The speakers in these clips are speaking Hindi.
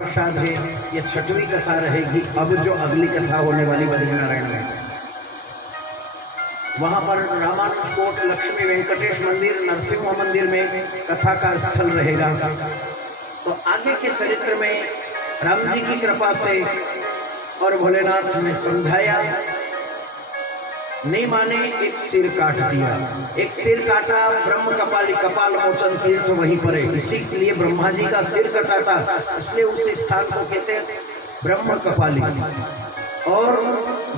प्रसाद है। ये छठवीं कथा रहेगी। अब जो अगली कथा होने वाली बद्रीनारायण में, वहां पर रामानुज कोट, लक्ष्मी वेंकटेश मंदिर, नरसिंह मंदिर में कथा का स्थल रहेगा। तो आगे के चरित्र में राम जी की कृपा से और भोलेनाथ ने समझाया, नहीं माने एक सिर काट दिया। एक सिर काटा, ब्रह्म कपाली कपाल मोचन तीर्थ वहीं पर है। इसी लिए ब्रह्मा जी का सिर कटा था, इसलिए उस स्थान को कहते हैं ब्रह्म कपाली। और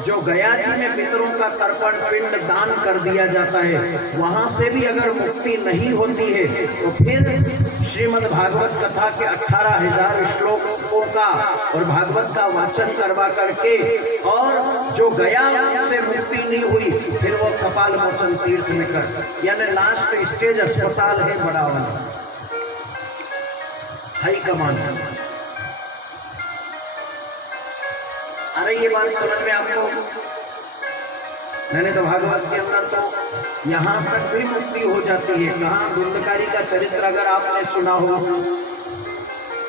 जो गया जी में पितरों का तर्पण पिंड दान कर दिया जाता है, वहां से भी अगर मुक्ति नहीं होती है तो फिर श्रीमद् भागवत कथा के 18,000 श्लोकों का और भागवत का वाचन करवा करके, और जो गया से मुक्ति नहीं हुई फिर वो कपाल मोचन तीर्थ में कर, यानी लास्ट स्टेज अस्पताल है बड़ा वाला, हाई कमान। अरे ये बात समझ में आपको? मैंने तो भागवत के अंदर तो यहाँ तक भी मुक्ति हो जाती है। कहाँ? धुंधकारी का चरित्र अगर आपने सुना हो,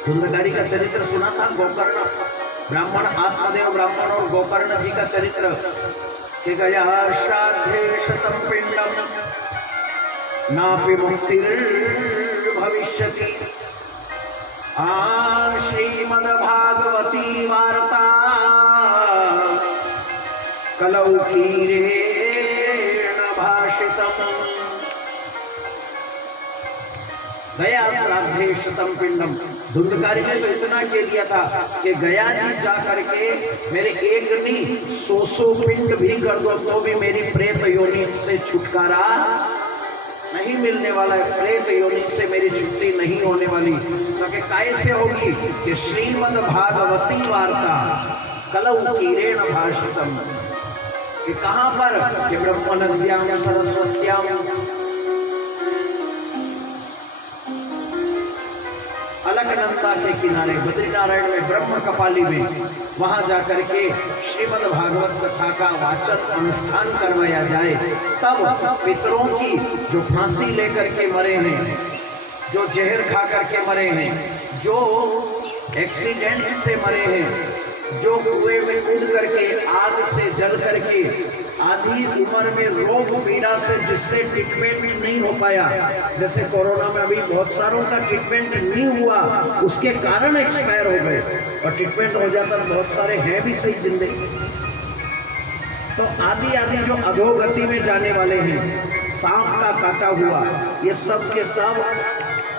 धुंधकारी का चरित्र सुना था? गोकर्ण ब्राह्मण, आत्मदेव ब्राह्मण और गोकर्ण जी का चरित्र कि गया श्राद्धे शतम पिंडम नापि मुक्तिर् भविष्यति। श्रीमद् भागवती वार्ता कलौ कीरेण भाषितम्। गया श्राद्धे शतम पिंडम। धुंधकारी ने तो इतना कह दिया था कि गया जी जा करके मेरे एक नहीं 100 पिंड भी कर दो तो भी मेरी प्रेत योनि से छुटकारा नहीं मिलने वाला है, प्रेत योनि से मेरी छुट्टी नहीं होने वाली। क्योंकि कैसे होगी कि श्रीमद् भागवती वार्ता कलौ कीरेण भाषितम्। कि कहां पर? कि ब्रह्मनद्याम सरस्वत्याम, अलकनंदा के किनारे बद्रीनारायण में ब्रह्म कपाली में, वहां जाकर के श्रीमद् भागवत कथा का वाचन अनुष्ठान करवाया जाए। तब पितरों की जो फांसी लेकर के मरे हैं, जो जहर खा करके मरे हैं, जो एक्सीडेंट से मरे हैं, जो कुएं में कूद करके आग से जल करके आधी उम्र में रोग पीड़ा से जिससे ट्रीटमेंट नहीं हो पाया, जैसे कोरोना में अभी बहुत सारों का ट्रीटमेंट नहीं हुआ, उसके कारण एक्सपायर हो गए, और ट्रीटमेंट हो जाता तो बहुत सारे हैं भी सही जिंदे। तो आदि आदि जो अधोगति में जाने वाले हैं, सांप का काटा हुआ, ये सब के सब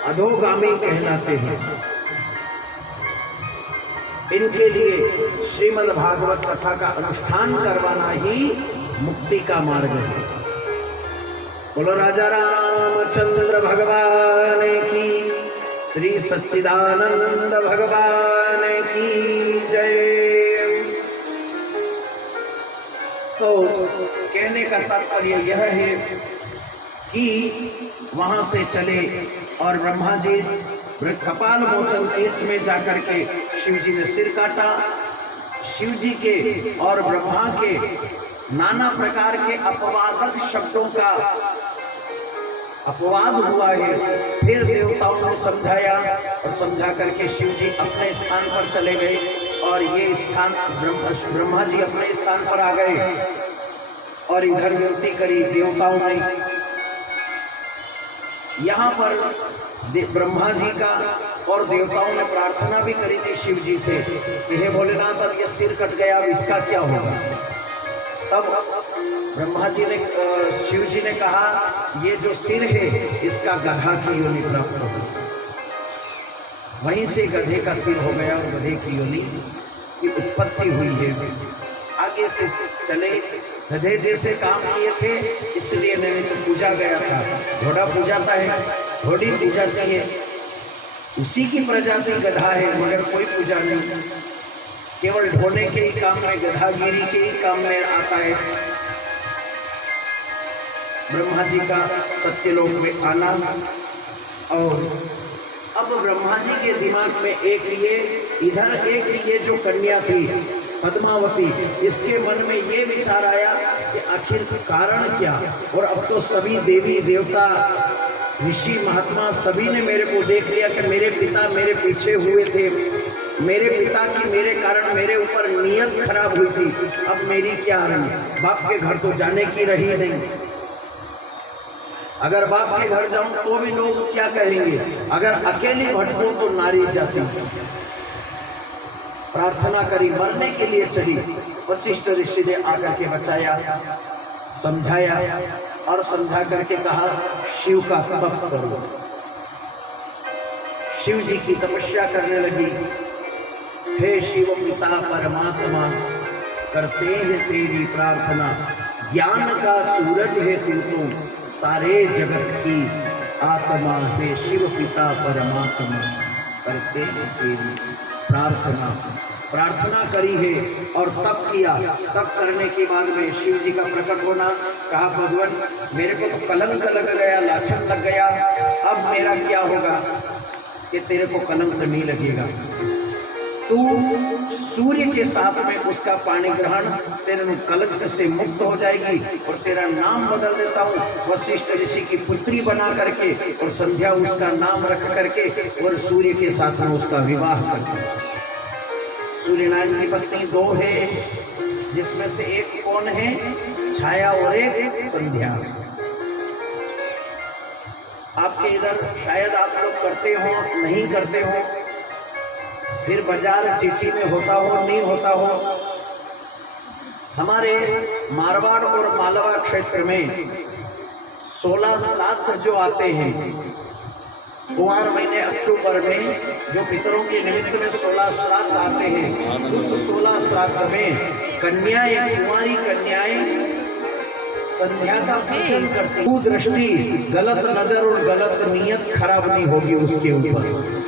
अधोगामी कहलाते हैं। इनके लिए श्रीमद् भागवत कथा का अनुष्ठान करवाना ही मुक्ति का मार्ग है। बोलो राजा रामचंद्र भगवान की, श्री सच्चिदानंद भगवान की जय। तो कहने का तात्पर्य यह है कि वहां से चले और ब्रह्मा जी कपाल मोचन तीर्थ में जाकर के शिव जी ने सिर काटा। शिव जी के और ब्रह्मा के नाना प्रकार के अपवादक शब्दों का अपवाद हुआ है। फिर देवताओं ने समझाया और समझा करके शिव जी अपने स्थान पर चले गए, और ये स्थान ब्रह्मा जी अपने स्थान पर आ गए और इधर विनती करी देवताओं ने। यहाँ पर ब्रह्मा जी का और देवताओं ने प्रार्थना भी करी थी शिव जी से कि हे भोलेनाथ, अब ये सिर कट गया, अब इसका क्या होगा? तब ब्रह्मा जी ने, शिव जी ने कहा, ये जो सिर है इसका गधा की योनि प्राप्त होगी। वहीं से गधे का सिर हो गया और गधे की योनि की उत्पत्ति हुई है। आगे से चले, गधे जैसे काम किए थे इसलिए मैंने तो पूजा गया था। घोड़ा पूजाता है, घोड़ी पूजाती है, उसी की प्रजाति गधा है, मगर कोई पूजा नहीं, केवल ढोने के ही काम में, गधागिरी के ही काम में आता है। ब्रह्मा जी का सत्यलोक में आना, और अब ब्रह्मा जी के दिमाग में एक ये, इधर एक ये जो कन्या थी पद्मावती, इसके मन में ये विचार आया कि आखिर कारण क्या? और अब तो सभी देवी देवता ऋषि महात्मा सभी ने मेरे को देख लिया कि मेरे पिता मेरे पीछे हुए थे, मेरे पिता की मेरे कारण मेरे ऊपर नीयत खराब हुई थी, अब मेरी क्या रही? बाप के घर तो जाने की रही नहीं। अगर बाप के घर जाऊं तो भी लोग क्या कहेंगे? अगर अकेली भटकूं तो नारी जाती। प्रार्थना करी, मरने के लिए चली। वशिष्ठ ऋषि ने आकर के बचाया, समझाया और समझा करके कहा शिव का तप करो। शिव जी की तपस्या करने लगी। हे शिव पिता परमात्मा, करते हैं तेरी प्रार्थना, ज्ञान का सूरज है तू, सारे जगत की आत्मा। हे शिव पिता परमात्मा, करते हैं तेरी प्रार्थना। प्रार्थना करी है और तप किया। तप करने के बाद में शिव जी का प्रकट होना, कहा भगवान मेरे को तो कलंक लग गया, लाछन लग गया, अब मेरा क्या होगा? कि तेरे को कलंक नहीं लगेगा, तू सूर्य के साथ में उसका पानी ग्रहण, तेरे कलंक से मुक्त हो जाएगी और तेरा नाम बदल देता हूँ वशिष्ठ ऋषि की पुत्री बना करके, और संध्या उसका नाम रख करके और सूर्य के साथ में उसका विवाह करके। सूर्य नारायण की पत्नी दो है, जिसमें से एक कौन है? छाया और एक संध्या। आपके इधर शायद आप लोग करते हो, नहीं करते हो, फिर बाजार सिटी में होता हो, नहीं होता हो। हमारे मारवाड़ और मालवा क्षेत्र में 16 श्राद्ध जो आते हैं, कुमार महीने अक्टूबर में जो पितरों के निमित्त में 16 श्राद्ध आते हैं, उस 16 श्राद्ध में कन्याएं, कुमारी कन्याएं संध्या का पूजन करती। कुदृष्टि, गलत नजर और गलत नियत खराब नहीं होगी उसके ऊपर।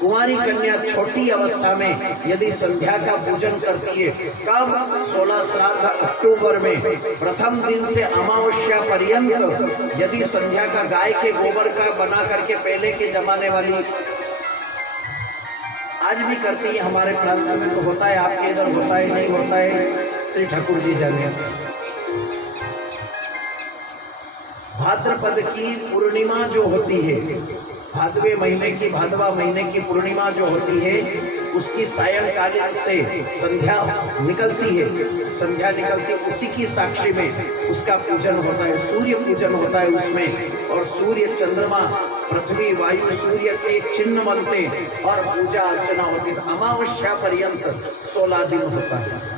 कुमारी कन्या छोटी अवस्था में यदि संध्या का पूजन करती है, कब? 16 श्राद्ध अक्टूबर में प्रथम दिन से अमावस्या पर्यंत यदि संध्या का गाय के गोबर का बना करके, पहले के जमाने वाली, आज भी करती है हमारे प्रांत में, तो होता है, आपके इधर होता है नहीं होता है, श्री ठाकुर जी जाने। भाद्रपद की पूर्णिमा जो होती है, भादवे महीने की, भादवा महीने की पूर्णिमा जो होती है, उसकी सायंकालीन से संध्या निकलती है। संध्या निकलती है, उसी की साक्षी में उसका पूजन होता है, सूर्य पूजन होता है उसमें। और सूर्य, चंद्रमा, पृथ्वी, वायु, सूर्य के चिन्ह बनते और पूजा अर्चना होती है। अमावस्या पर्यंत 16 दिन होता है।